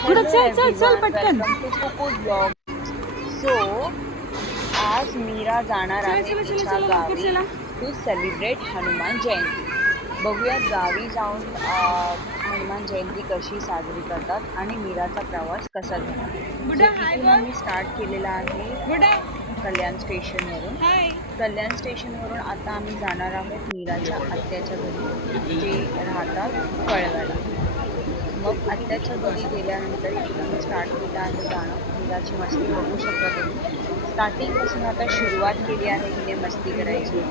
Hello चल चल चल everyone, पटकन. welcome to Kuku's vlog. So, आज मीरा जाणार चला आहे चला चला तिच्या चला लवकर गावी चला. To celebrate Hanuman Jayanti. बघूयात गावी जाऊन हनुमान जयंती कशी साजरी करतात आणि मीराचा प्रवास कसा झाला. सो बुड्ढा हाय इथून बोल. आम्ही स्टार्ट केलेला आहे बुड्ढा कल्याण स्टेशनवरून. हाय. कल्याण स्टेशनवरून आता आम्ही जाणार आहोत मीराच्या आत्याच्या घरी, जे राहतात कळव्याला. मग आत्याच्या घरी गेल्यानंतर इथून आम्ही स्टार्ट केलं आहे जाणं. मीराची मस्ती बघू शकता तुम्ही. स्टार्टिंग पासून आता सुरुवात केली आहे हिने मस्ती करायची.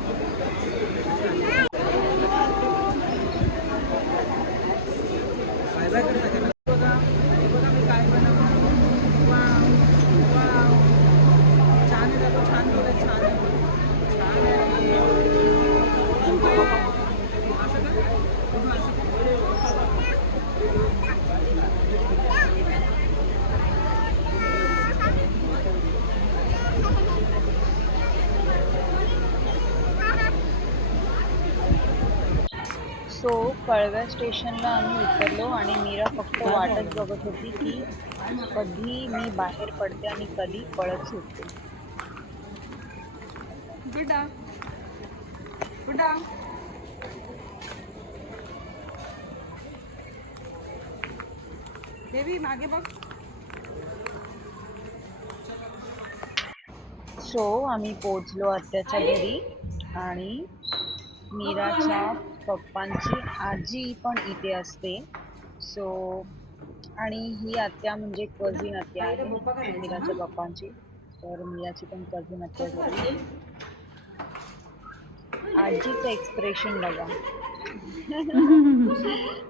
सो कळव्या स्टेशनला आम्ही उतरलो आणि मीरा फक्त वाटच बघत होती की कधी मी बाहेर पडते आणि कधी पळत सुटते. बुड्ढा बुड्ढा बेबी मागे बघ. सो आम्ही पोचलो आत्याच्या घरी आणि मीराच्या पप्पांची आजी पण इथे असते. सो आणि ही आत्या म्हणजे कझिन आत्या आहे मीराच्या पप्पांची. तर मीराची पण कझिन आत्या झाली. आजीचं एक्सप्रेशन बघा.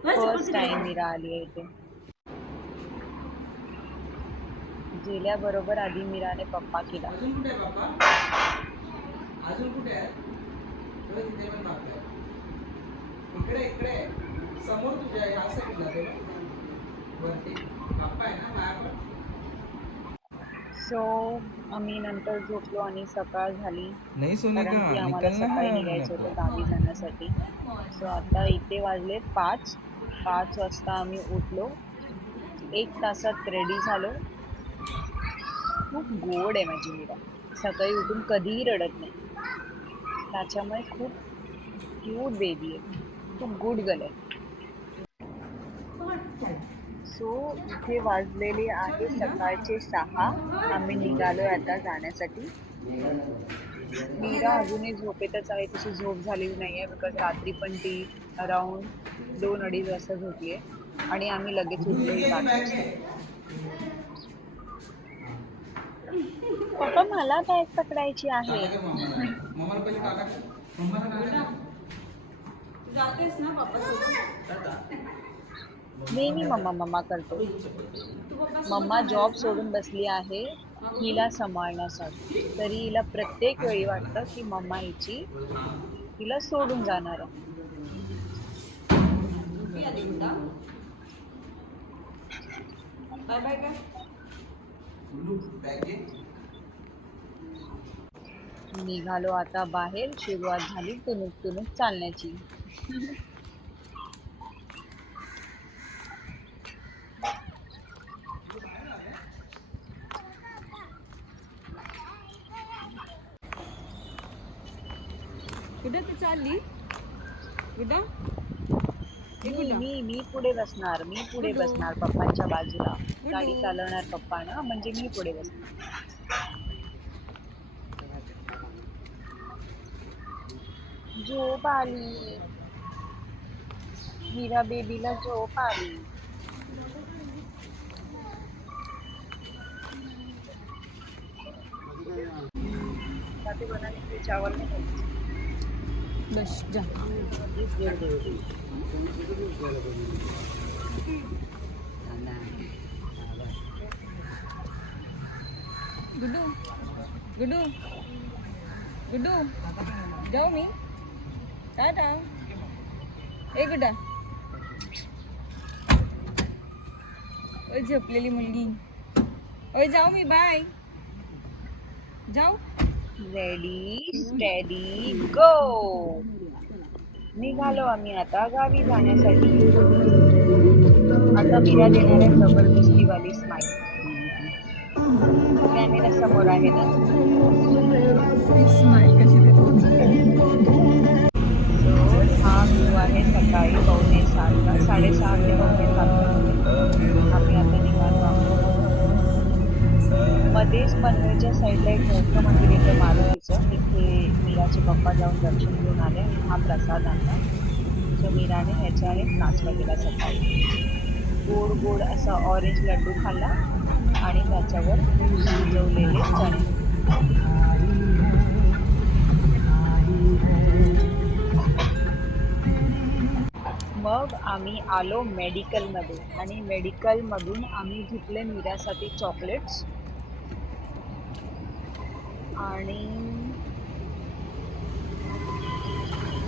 फर्स्ट टाइम मीरा आली आहे इथे. गेल्याबरोबर आधी मीराने पप्पा केला. सो आम्ही नंतर झोपलो आणि सकाळ झाली, कारण की आम्हाला सकाळी निघायचं होतं गावी जाण्यासाठी. सो आता इथे वाजले 5 वाजता आम्ही उठलो. 1 तासात रेडी झालो. खूप गोड आहे माझी मीरा. सकाळी उठून कधीही रडत नाही. त्याच्यामुळे खूप क्यूट बेबी आहे. खूप गुड गर्ल आहे. सो इथे वाजलेले आहे सकाळचे 6. आम्ही निघालोय आता जाण्यासाठी. मीरा अजूनही झोपेतच आहे. तिची झोप झालेली नाहीये बिकॉज रात्री पण ती अराउंड 2-2:30 वाजता झोपलीये आणि आम्ही लगेच उठलोही 5 वाजता. पप्पा मला बॅग पकडायची आहे. जातेस ना पप्पा सोबत. नेहमी मम्मा मम्मा करतो. मम्मा जॉब सोडून बसली आहे हिला सांभाळण्यासाठी, तरी हिला प्रत्येक वेळी वाटतं की मम्मा हिची हिला सोडून जाणार आहे. बाय बाय का. निघालो आता बाहेर. सुरुवात झाली तुणुक तुणुक चालण्याची. कुठे तू चालली गुड्डा. मी पुढे बसणार. मी पुढे बसणार पप्पांच्या बाजूला. गाडी चालवणार पप्पा ना, म्हणजे मी पुढे बसणार. झोप आली. मीरा बेबीला झोप आली. बातें बनाने के लिए चावल नहीं बस जा. गुड्डू गुड्डू गुड्डू जाऊ मी. टाटा. ए गुड्डा. ओय झोपलेली मुलगी. ओय जाऊ मी. बाय. जाऊ. रेडी स्टेडी गो. निघालो आम्ही आता गावी जाण्यासाठी. आता मीरा देणार आहे जबरदस्तीवाली स्माईल. कॅमेरा समोर आहे ना. स्माईल कशी देते. सो हा व्ह्यू आहे सकाळी 6:45ला, 6:30 ते 6:45 मध्ये. आम्ही आता निघालो आहोत. मध्येच पनवेलच्या साईडला एक मोठं मंदिर येतं मारुतीचं. इथे मीराचे पप्पा जाऊन दर्शन घेऊन आले आणि हा प्रसाद आणला. सो मीराने ह्याच्याने नाश्ता केला सकाळी. गोड गोड असा ऑरेंज लड्डू खाल्ला आणि त्याच्यावर शिजवलेले चणे. मग आम्ही आलो मेडिकलमध्ये आणि मेडिकलमधून आम्ही घेतले मीरासाठी चॉकलेट्स आणि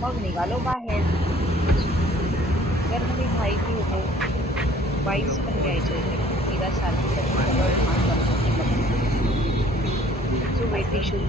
मग निघालो बाहेर. तर मी माहिती होते बाईक्स पण घ्यायचे होते मीरासाठी, तर सगळं छान करतो. सो वेटी शूट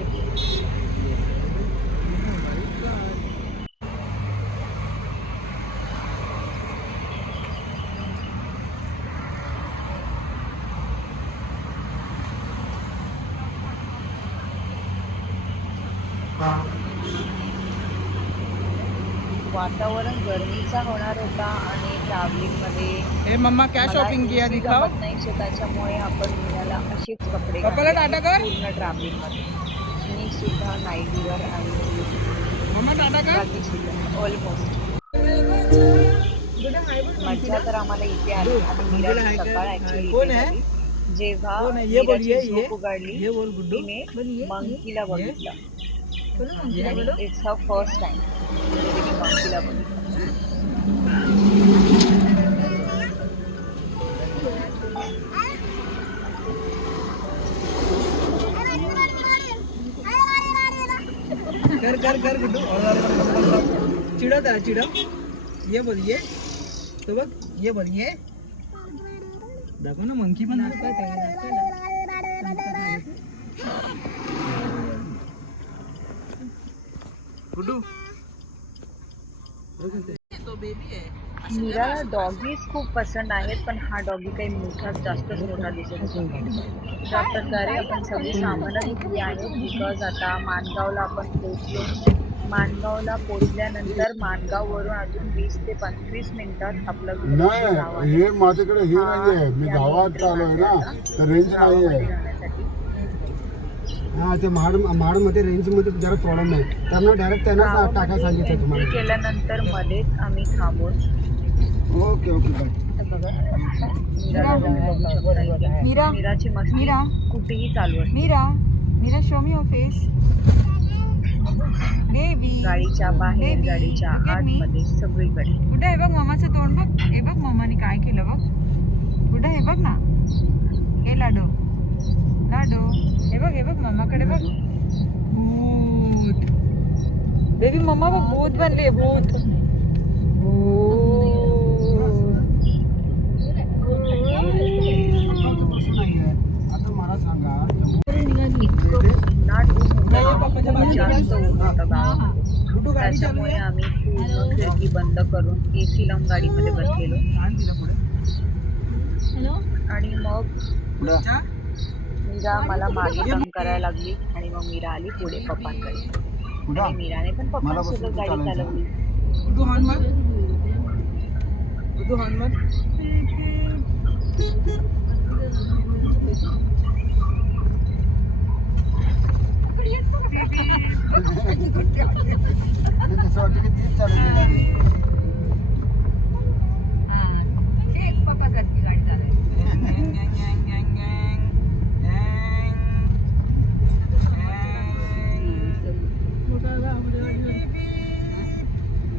वातावरण गरमीचा होणार होता आणि ट्रॅव्हलिंग मध्ये मम्मा क्या शॉपिंग किया दिखाओ. नाही सो त्याच्यामुळे आपण मीराला अशीच कपडे कपडे टाटा कर. पूर्ण ट्रॅव्हलिंग मध्ये. मी सुद्धा नाईटवेअर आणि मम्मा टाटा कर. ऑलमोस्ट मज्जा तर आम्हाला इथे आली आणि मीराची सकाळ ऍक्च्युली जेव्हा मीराची झोप उघडली तिने मंकीला बघितलं. इट्स हर फर्स्ट टाइम तिने मंकीला बघितलं. कर कर कर गुड्डू. चिडत आहे चिडव. ये बोल ये. तो बघ ये बोल ये. दाखव ना मंकी पण गुड्डू. तो बेबी आहे. मीराला डॉगीज खूप पसंत आहेत, पण हा डॉगी काही मोठा जास्तच मोठा दिसत होता. त्या प्रकारे आपण सगळी सामानं घेतली आहेत बिकॉज आता माणगावला आपण पोहोचलो. माणगावला पोहोचल्यानंतर माणगाववरून अजून 20 ते 25 मिनिटात आपलं गाव आहे. हे माझ्याकडे हे नाहीये, मी गावात आलोय ना तर रेंज नाहीये. हा ते महाडमध्ये रेंजमध्ये जरा प्रॉब्लेम आहे, त्यांना डायरेक्ट त्यांना टाका सांगितलं तुम्हाला. केल्यानंतर मध्येच आम्ही थांबून ओके ओके बाय. मीराची मस्ती कुठेही चालू आहे. Meera show me your face baby. गाडीच्या बाहेर गाडीच्या आतमध्ये सगळीकडे. कुठे हे बघ मम्माचं तोंड बघ. हे बघ मम्माने काय केलं बघ. कुठे हे बघ ना. हे लाडो लाडो. हे बघ मम्माकडे बघ. भूत बेबी. मम्मा बघ भूत बनले. भूत. आता मला सांगा जास्त ऊन होतं गावामध्ये. त्याच्यामुळे आम्ही पूर्ण खिडकी बंद करून AC लावून गाडीमध्ये बसलेलो आणि मग मीरा मला मागे काम करायला लागली आणि मग मीरा आली पुढे पप्पांकडे आणि मीराने पण पप्पांसोबत गाडी चालवली. पप्पा करते गाडी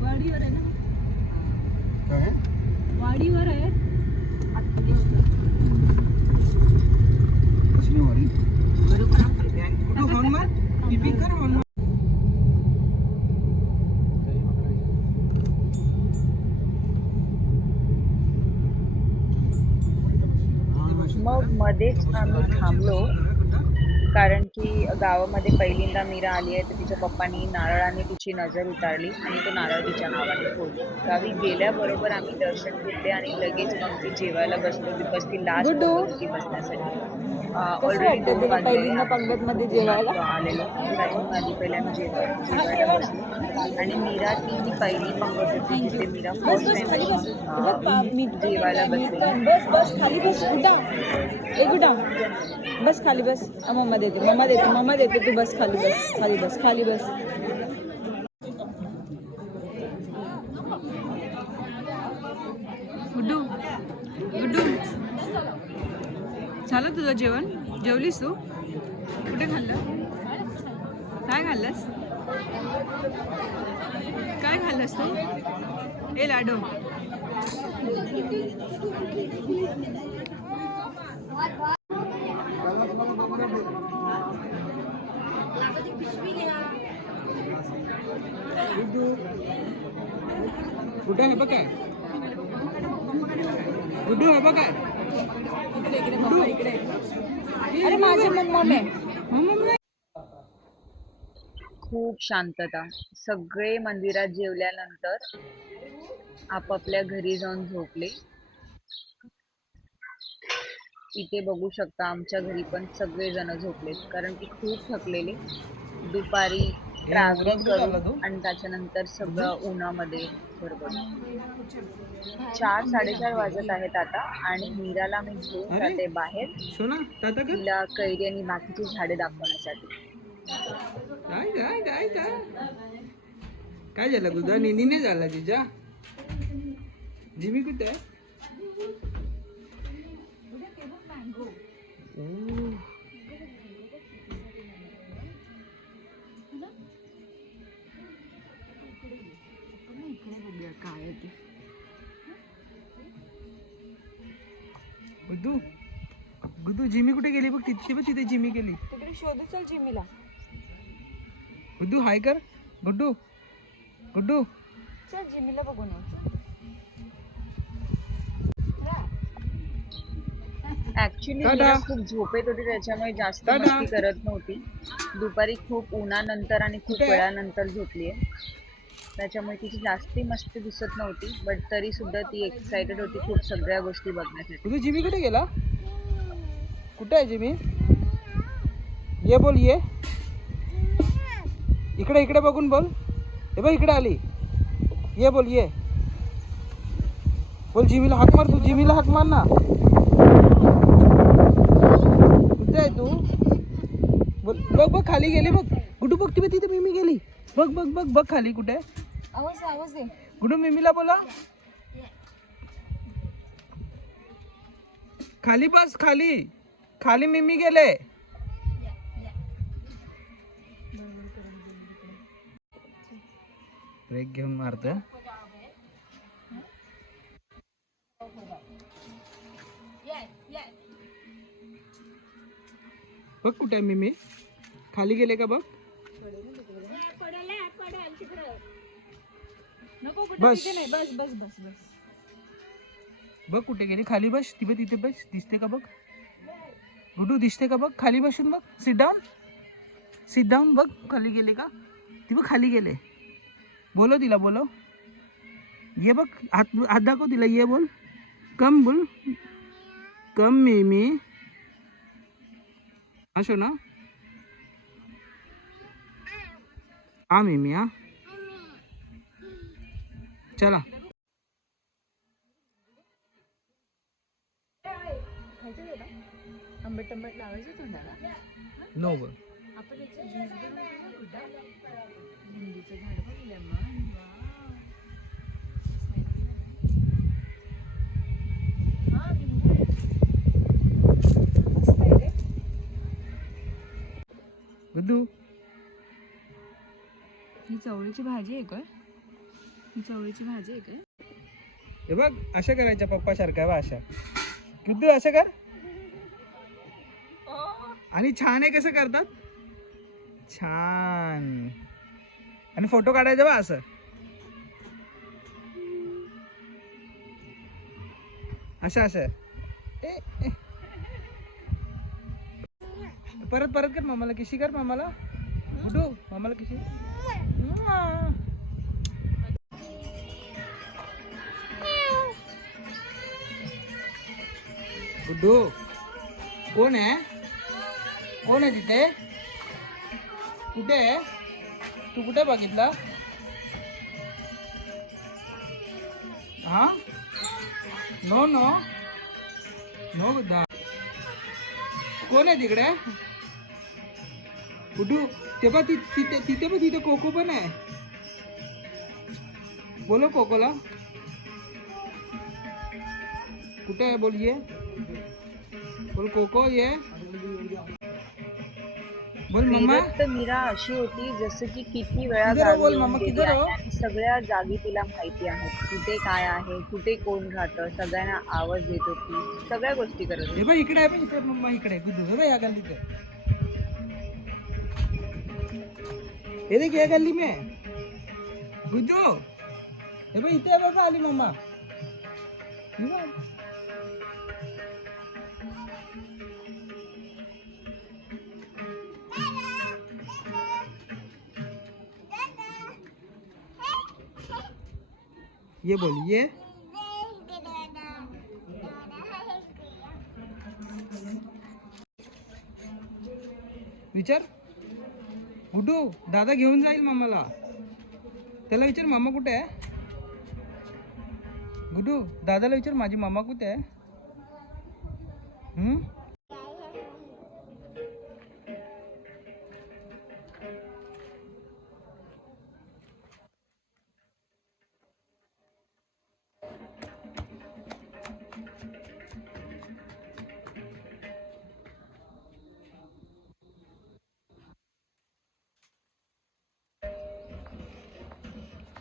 वाडीवर आहे ना. काय वाडीवर आहे. वाडी मग मध्येच आम्ही थांबलो कारण की गावामध्ये पहिल्यांदा मीरा आली आहे, तर तिच्या पप्पांनी नारळाने तिची नजर उतारली आणि तो नारळ तिच्या नावाने फोडला. गावी गेल्याबरोबर आम्ही दर्शन घेतले आणि लगेच मग ती जेवायला बसलो. बिकॉज ती लास्ट गुड्डू पंगत होती बसण्यासाठी. कसं ऑलरेडी वाटतं 2 तुला वाजलेले. पहिल्यांदा आम्ही पंगत मध्ये जेवायला? पुण्यात आलेलो. त्याच्यामुळे आधी पहिले आम्ही जेवायला बसलो आणि मीरा ती ही पहिली पंगत होती जिथे मीरा बस फर्स्ट बस टाइम खाली बस. हे बघ मीठ अशी पण जेवायला आहे, मीठ बसलेली. पण. बस बस खाली बस गुड्डा. ए गुड्डा बस खाली बस. मम्मा देते तू बस खाली बस. गुड्डू झालं तुझं जेवण? जेवलीस तू? कुठे खाल्लं? काय खाल्लंस तू? ए लाडू कुठे आहे बघ काय गुड्डू आहे बघ काय अरे माझी मम्मी खूप शांतता. सगळे मंदिरात जेवल्यानंतर आपापल्या घरी जाऊन झोपले. इथे बघू शकता आमच्या घरी पण सगळे जण झोपलेत कारण की खूप थकलेले. दुपारी ट्रॅव्हलिंग करून आणि त्याच्यानंतर सगळं उन्हामध्ये गडबड. 4-4:30 वाजत आहेत आता आणि मीराला मी घेऊन जाते बाहेर, सोना ताता कर तिला कैरी आणि बाकीची झाडे दाखवण्यासाठी. काय झालं गुदा निनी नाही झाला तिच्या जिमी कुठे आहे काय ते गुद्दू जिमी कुठे गेली बघ तिथे जिमी गेली. तिकडे शोधू चल जिमीला. गुड्डू हाय कर गुड्डू चल जिमीला बघून यायचं. ऍक्च्युली मीरा खूप झोपेत होती त्याच्यामुळे जास्त मस्ती करत नव्हती. दुपारी खूप उन्हानंतर आणि खूप वेळानंतर झोपली आहे, त्याच्यामुळे तिची जास्ती मस्ती दिसत नव्हती. बट तरी सुद्धा ती एक्साइटेड होती खूप सगळ्या गोष्टी बघण्यासाठी. गुड्डू जिमी कुठे गेला? कुठे आहे जिमी? ये बोल ये इकडे बघून बोल. हे बघ इकडे आली. ये बोल ये बोल. जिमीला हाक मार. तू जिमीला हाक मार ना. कुठे आहे तू? बोल. बघ खाली गेली बघ. गुड्डू बघ तिथे मिमी गेली. बघ खाली कुठे. आवाज दे. गुड्डू मिमीला बोला खाली बस. खाली मिमी गेले. ब्रेक घेऊन मारत. बघ कुठे आहे मिमी. खाली गेले का बघ. बस बघ कुठे गेली. खाली बस. तिथे बस. दिसते का बघ. गुड्डू दिसते का बघ. खाली बसून बघ. सिट डाऊन बघ. खाली गेले का. ती बघ खाली गेले. बोलो तिला बोलो. ये बघ हात दाखव तिला. ये बोल. कम बोल. कम मिमी. असो ना. हा मिमी हा. चला आंबट लावायचं तोंडाला. नो बर. आपण याचं ज्यूस बनवतो कुठं. लिंबूचं झाड पण लेमन. गुड्डू ही चवळीची भाजी आहे काय. हे बघ अशा करायच्या पप्पा सारखा बा अशा. गुड्डू असं कर. आणि छान आहे कसं करतात. छान. आणि फोटो काढायचा बा असं. असं परत परत कर मामाला किशी कर मामाला. गुड्डू मामाला किशी. गुड्डू कोण आहे? कोण आहे तिथे? कुठे आहे? तू कुठे बघितला? हा नो नो नो गुड्डा. कोण आहे तिकडे? गुड्डू ते बघ तिथे तिथे बघ तिथे कोको पण आहे. बोलो कोकोला. कुठे आहे बोल ये. बोल कोको ये. बोल मम्मा. तर मीरा अशी होती जसं की किती वेळा किधर हो गावी बोल येऊन मम्मा, गेली किधर आहे हो? आणि सगळ्या जागी तिला माहिती आहे कुठे काय आहे, कुठे कोण राहतं, सगळ्यांना आवाज देत होती, सगळ्या गोष्टी करत होती. हे बघ इकडे आहे बघ इथे मम्मा इकडे गुड्डू. हे बघ या गल्लीत आहे. हे देख या गल्ली में गुड्डू. हे बघ इथे बघा आली मम्मा. हे बघ. ये बोल ये. विचार गुड्डू. दादा घेऊन जाईल मामाला. त्याला विचार मामा कुठे आहे. गुड्डू दादाला विचार माझी मामा कुठे आहे.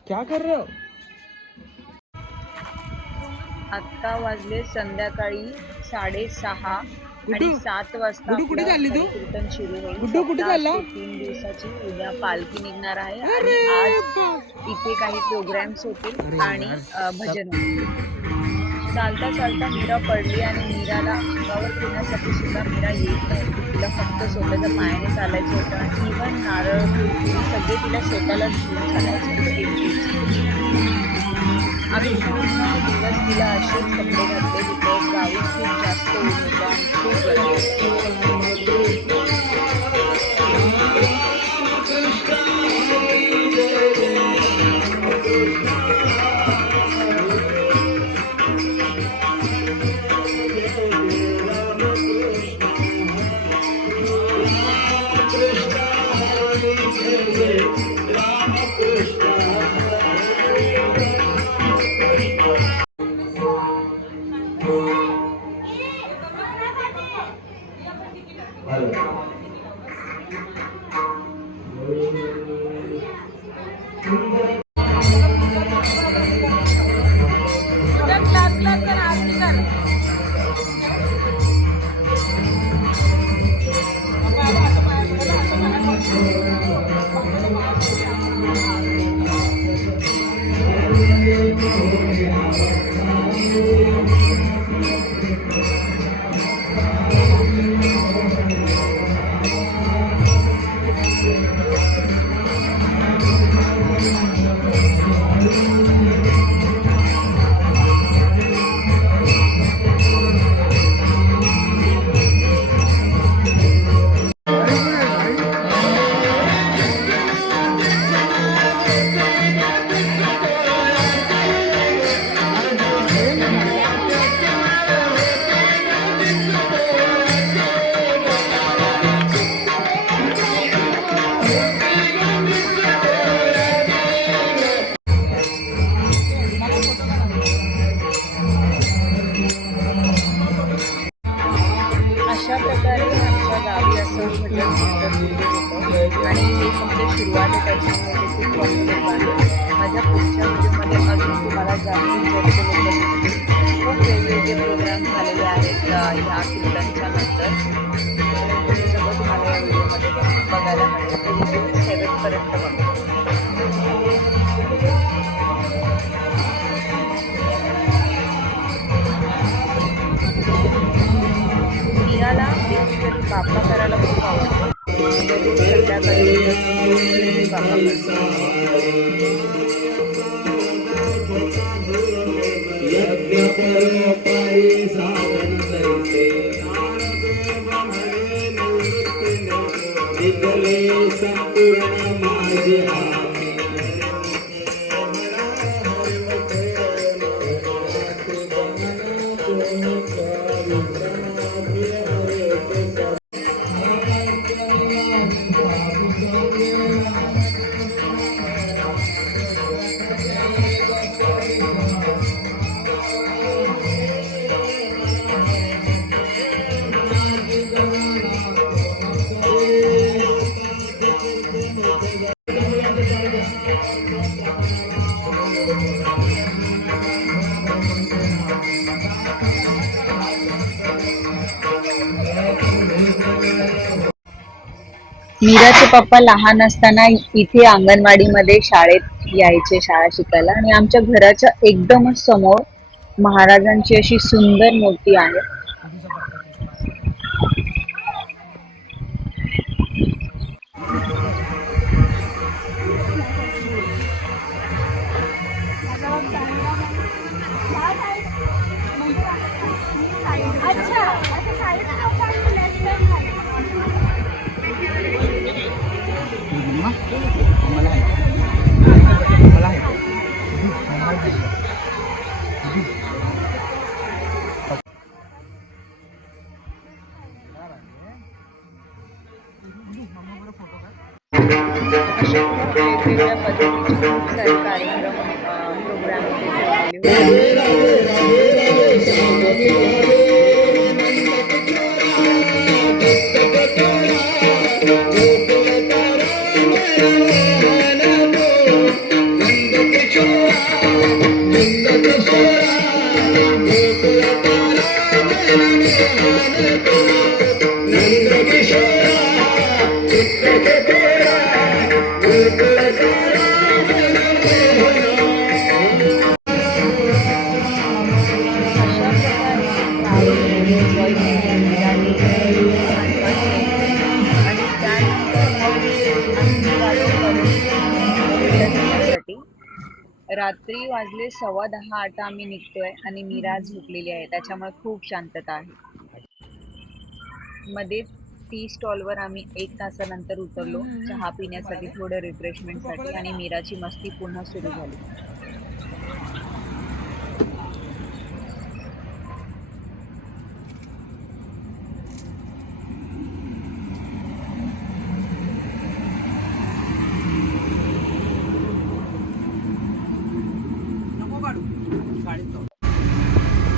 क्या कर रहे हो? आता वाजले संध्याकाळी 6:30 गुड्डू, आणि 7 वाजता गुड्डू कुठे चालली तू? कीर्तन सुरू होईल. गुड्डू कुठे चालला? 3 दिवसाची उद्या पालखी निघणार आहे अरे आणि बाप. आज इथे काही प्रोग्राम्स होतील अरे आणि यार. भजन होतील. चालता चालता मीरा पडली आणि मीराला अंगावर फिरण्यासाठी सुद्धा मीरा येत नव्हती. तिला फक्त स्वतःच्या पायाने चालायचं होतं. इव्हन नारळ फुलफुल सगळे तिला स्वतःला घेऊन चालायचे होते. आम्ही पूर्ण दिवस तिला असेच कपडे घातले होते. गावी खूप जास्त ऊन होतं आणि खूप गरमी होती. अशा प्रकारे आमच्या गावी असं भजन कीर्तन सुरू होतं आणि हे फक्त सुरुवात आहे. त्याच्यामुळे खूप कमी लोक आहेत. माझ्या पुढच्या व्हिडिओमध्ये अजून तुम्हाला जास्तीत जास्त लोक दिसतील. खूप वेगवेगळे प्रोग्राम झालेले आहेत ह्या कीर्तनच्या नंतर. हे सगळं तुम्हाला या व्हिडिओमध्ये बघायला मिळेल. तर व्हिडिओ 7 पर्यंत बघा. मीराला वेगवेगळे बाप्पा करायला खूप आवडतो. दररोज संध्याकाळी बाप्पा करतो. मीराचे पप्पा लहान असताना इथे अंगणवाडीमध्ये शाळेत यायचे शाळा शिकायला, आणि आमच्या घराच्या एकदमच समोर महाराजांची अशी सुंदर मूर्ती आहे. वेगवेगळ्या पद्धतीचे खूप सारे कार्यक्रम प्रोग्राम इथे रात्री वाजले 10:15 आता आम्ही निघतोय आणि मीरा झोपलेली आहे, त्याच्यामुळे खूप शांतता आहे. मध्ये टी स्टॉलवर आम्ही 1 तासानंतर उतरलो चहा पिण्यासाठी, थोडं रिफ्रेशमेंटसाठी, आणि मीराची मस्ती पुन्हा सुरू झाली.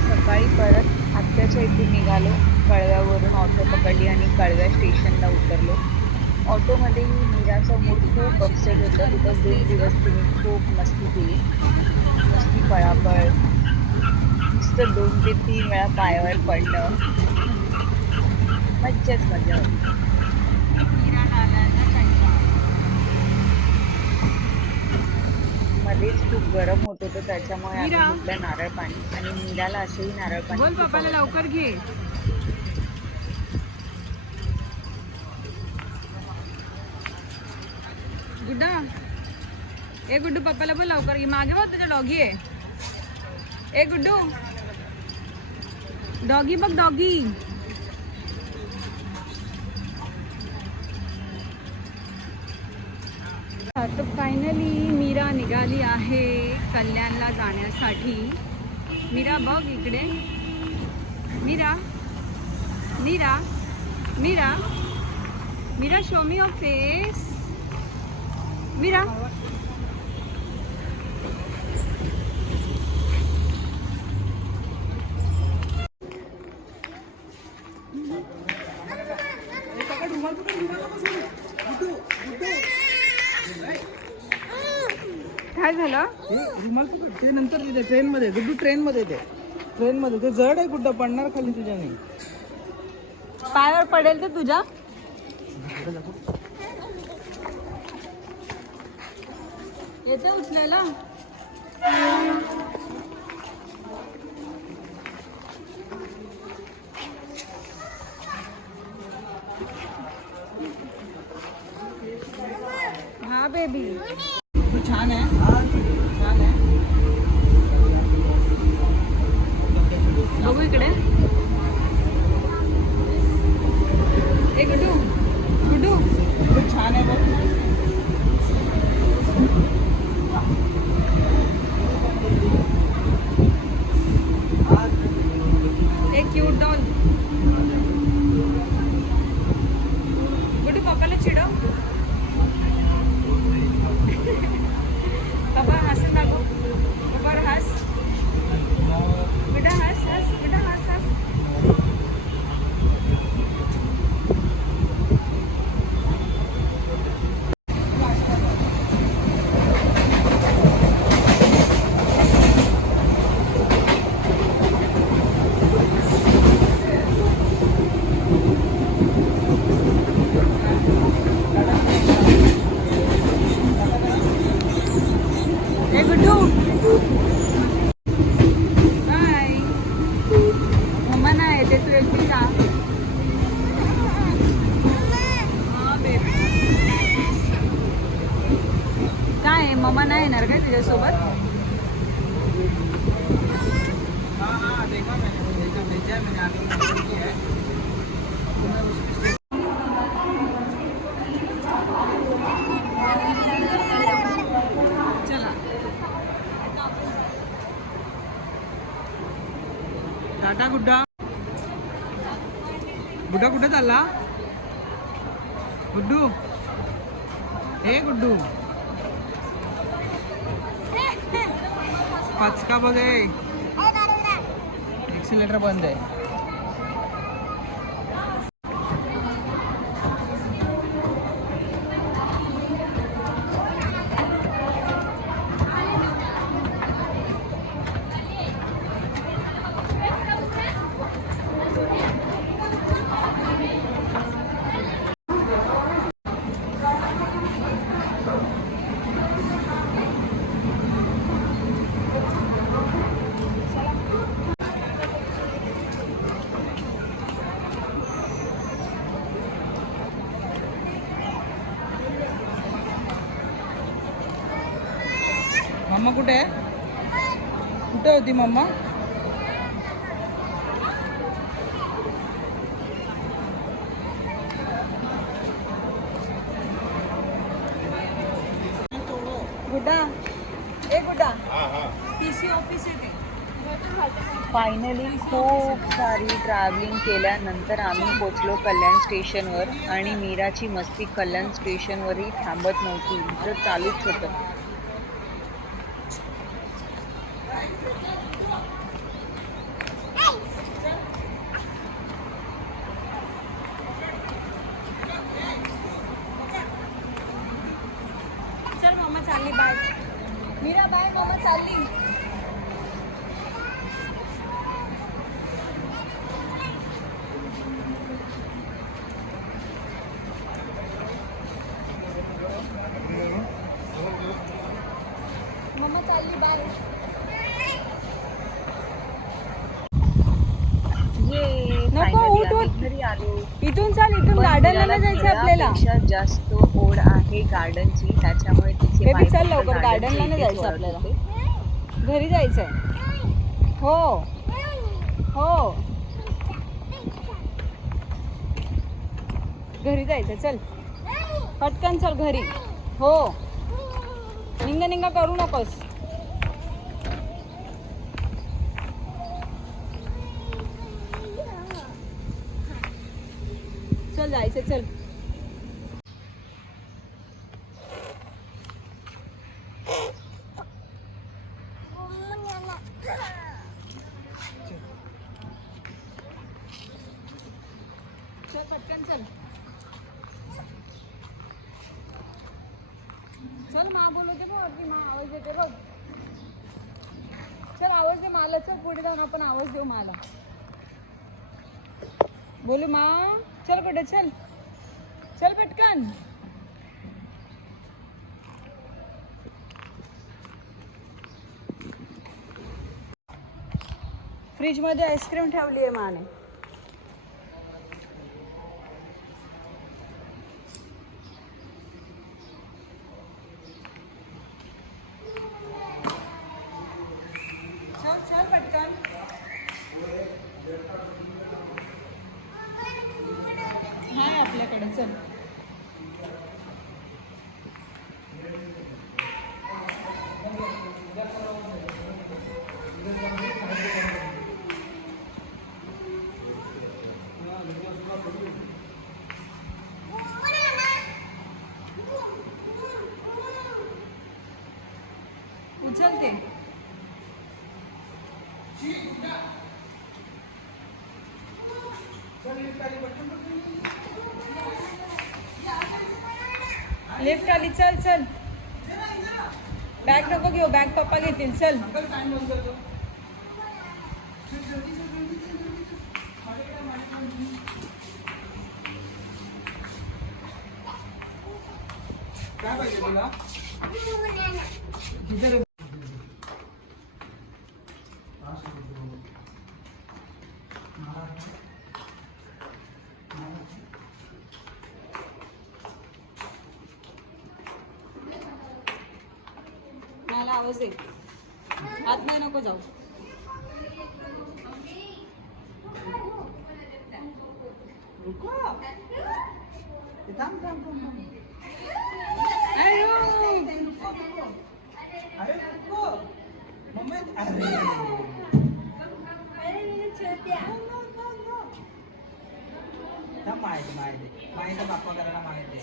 सकाळी परत आत्याच्या इथून निघालो, कळव्यावरून ऑटो पकडली आणि कळव्या स्टेशनला उतरलो. ऑटोमध्येही मीराचा मूड खूप अपसेट होता. बिकॉज 2 दिवस तिने खूप मस्ती केली, मस्ती पळापळ, नुसतं 2 ते 3 वेळा पायावर पडलं, मज्जाच मजा होती. मध्येच खूप गरम होत होतं, त्याच्यामुळे आम्ही घेतलं नारळ पाणी, आणि मीराला असंही नारळ पाणी बोल पप्पाला लवकर घे. गुड्डा, ए गुड्डू पप्पाला बोल लवकर घे. मागे बघ तुझा डॉगी आहे. ए गुड्डू, डॉगी बघ, डॉगी. तर फायनली मीरा निघाली आहे कल्याणला जाण्यासाठी. मीरा बघ इकडे. Meera, Meera, Meera, Meera, show me your face. Meera, काय झालं? रुमाल पकड, ते नंतर तिथे ट्रेनमध्ये. गुड्डू ट्रेनमध्ये, ते जड आहे गुड्डा, पडणार खाली तुझ्याने. पायावर पडेल तर तुझ्या. येते उचलायला. हा बेबी. छान आहे, छान आहे. बघू इकडे. ए गुड्डू, गुड्डू. छान आहे बघ. एक क्यूट डॉल. गुड्डू पप्पाला चिडव. पप्पा हस नको. पप्पा हस. बेटा हस हस. बेटा हस हस. ए गुड्डू. हाय. मम्मा नाही येते, तू एकटी का? हा बेबी. काय मम्मा नाही येणार काय तुझ्यासोबत? हाँ देखा मैंने, भेजा मैंने आगे है. चला. टाटा गुड्डा. गुड्डा कुठे चालला? गुड्डू, ए गुड्डू. पचका बघ आहे. एक्सिलेटर बंद आहे. मम्मा कुठे आहे? कुठे होती मम्मा? गुड्डा. ए गुड्डा. PC ऑफिस आहे ते. फायनली खूप सारी ट्रॅव्हलिंग केल्यानंतर आम्ही पोचलो कल्याण स्टेशनवर. आणि मीराची मस्ती कल्याण स्टेशनवरही थांबत नव्हती, तर चालूच होतं. चल मम्मा चालली. बाय मीरा. बाय मम्मा चालली. मम्मा चालली. बाय. नको, उठ, उठ. घरी आलो. इथून चाल. इथून पण गार्डनला मीराला जायचं आपल्याला. खेळापेक्षा जास्त ओढ आहे गार्डनची, त्याच्यामुळे तिचे बेबी पाय चल फक्त लवकर. garden गार्डनला नाही च्या जायचं इथेच आपल्याला. वळत होते. घरी जायचंय. हो हो. घरी जायचं. चल पटकन चल घरी. हो. निंगा निंगा करू नकोस. चल जायचं. चल. चल पटकन चल. चल माँ बोलवते बघ. आपली माँ आवाज देते बघ. चल आवाज दे मला. चल पुढे जाऊन आपण आवाज देऊ मला. बोलू माँ. चल कुठे. चल चल पटकन. फ्रीज मध्ये आईस्क्रीम ठेवली आहे माने. आपल्याकडे. चल उचलते. लिफ्ट आली. चल चल. बॅग नको घेऊ, बॅग पप्पा घेतील. चल. काय पाहिजे तुला? मला आवाज येईल. आत नाही नको जाऊ. थांब थांब थांब. अरे नको. मम्मी अरे माहिती बाप्पा करायला माहिती.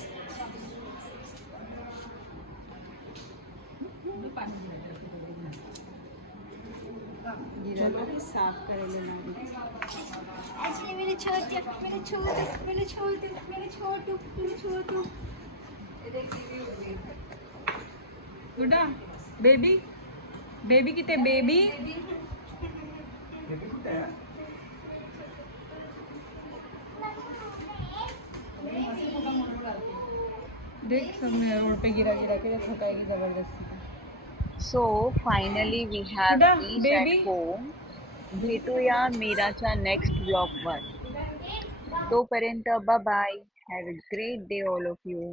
साफ करायला नाही. मेरे छोटे मेरे छोटे मेरे छोटे मेरे छोटू मेरे छोटू. गुड्डा बेबी. बेबी किती बेबी. देख सब मैं रोड पे गिरा गिरा के थकाएगी जबरदस्ती. सो फायनली वी हॅव कुठं? Reach Baby? At home. भेटूया मीराच्या नेक्स्ट ब्लॉगवर. तोपर्यंत bye bye. Have a great day all of you.